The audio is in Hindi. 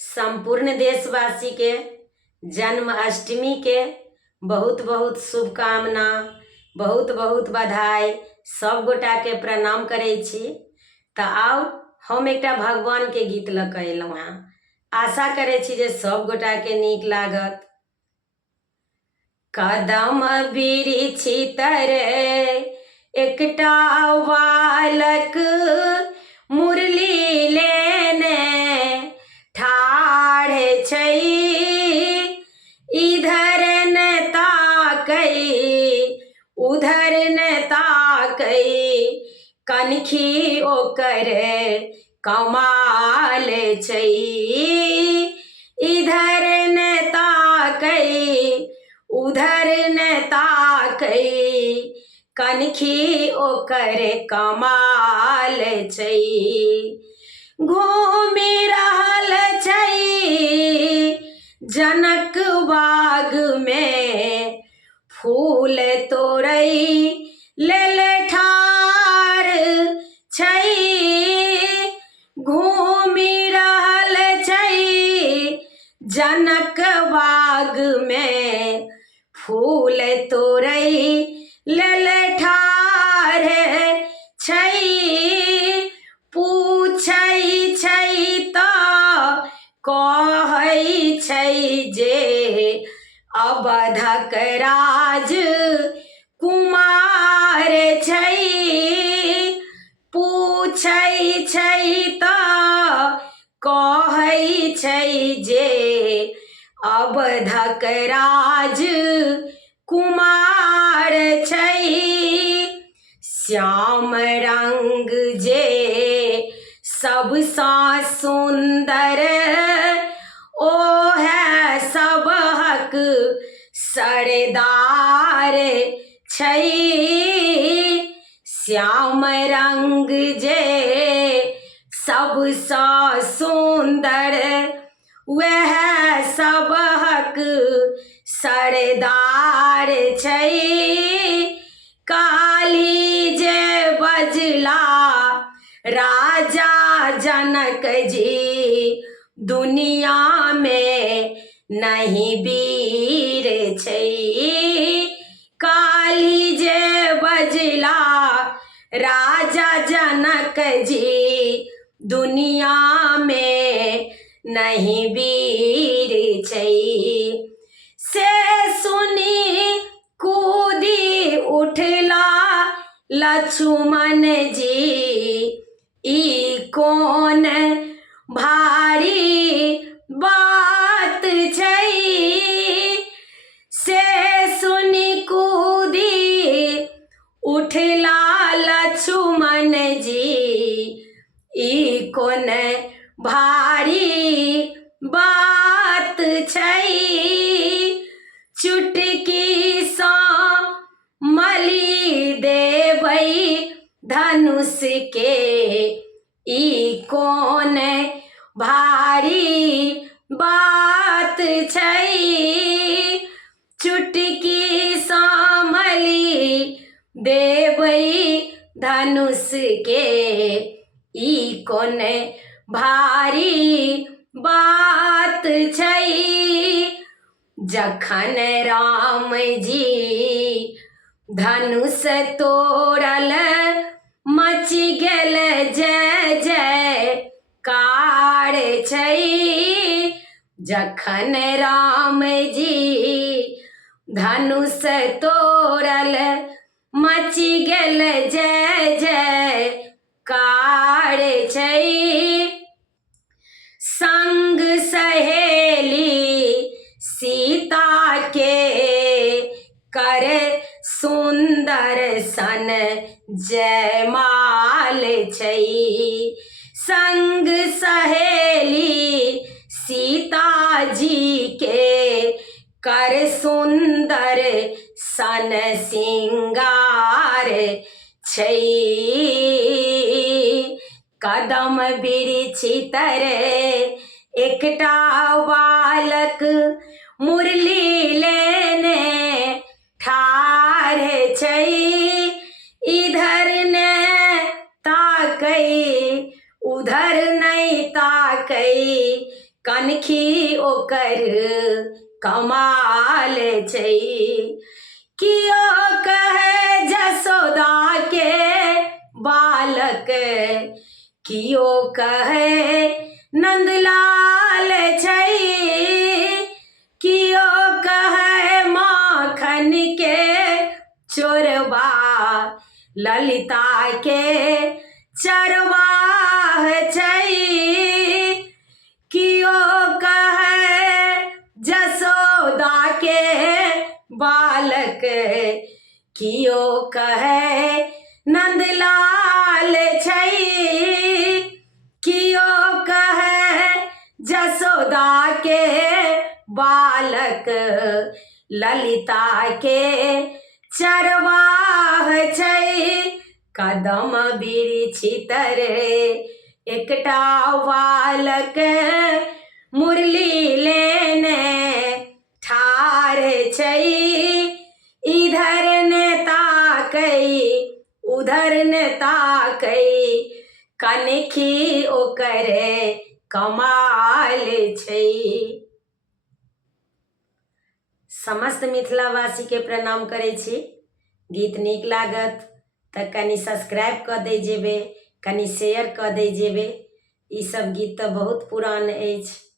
संपूर्ण देशवासी के जन्माष्टमी के बहुत बहुत शुभकामना, बहुत बहुत बधाई। सब गोटा के प्रणाम करै छी। तऽ आउ हम एकटा भगवान के गीत लऽ कऽ अयलहुँ हेँ। आशा करै छी जे सब गोटा के नीक लागत। कदम बिरिछी तरे एकटा बालक मुरली लेने ठाढ़ छै, इधर न ताकै उधर न ताकै, कनखी ओकर कमाल छै, इधर न ताकै उधर न ताकै, कनखी ओकर कमाल छै। घूमि रहल छै जनक बाग में, फूल तोड़ै लेल ठाढ़ छै। घूमि रहल छै जनक बाग में, फूल तोड़ै लेल ठाढ़ छै। पूछै छै तऽ कहै छै जे अवधक राज कुमार छै। पूछै छै तऽ कहै छै जे अवधक राज कुमार छै। श्याम रंग जे सबसँ सुन्दर, ओहे सबहक सरदार छै। श्याम रंग जे सबसँ सुन्दर, वह सबहक सरदार छै। काली जे बजला राजा जनक जी, दुनिया में नहीं वीर छै। काली जे बजला राजा जनक जी, दुनिया में नहीं वीर छै। से सुनी कूदी उठला लक्ष्मण जी, ई कोन भारी बात छै। से सुनी कूदी उठला लक्ष्मण जी, ई कोन भारी बात छै। चुटकी सँ मलि देबै धनुष के, ई कोन भारी बात छै। चुटकी सँ मलि देबै धनुष के, ई कोन भारी बात छै। जखन राम जी धनुष तोड़ल, मचि गेल जय जयकार छै। जखन राम जी धनुष तोड़ल, मचि गेल जय जयकार छै। संग सहेली सीता के कर सुंदर सन जयमाल छै। संग सहेली सीता जी के कर सुंदर सन सिंगार छै। कदम बिरिछी तरे एकटा बालक मुरली लेने ठाढ़ छै। इधर न ताकै उधर नहीं ताकै, कनखी ओकर कमाल छै। कियो कहे जसोदा के बालक, कियो कहे नंदलाल छै। कियो कहे माखन के चोरबा, ललिता के चरवाह छै। कियो कहे जसोदा के बालक, कियो कहे नंदलाल छै। कियो कहे जसोदा के बालक, ललिता के चरवाह छै। कदम बिरछि तरे एकटा बालक, मुरली लेने ठाढ़ छै। इधर ने ताकै उधर ने ताकै, कनखी ओकर कमाल छै। समस्त मिथिलावासी के प्रणाम करै छी। गीत नीक लागत तऽ कनि सब्सक्राइब कऽ दै जेबै, कनि शेयर कऽ दै जेबै। ई सब गीत तऽ बहुत पुरान अछि।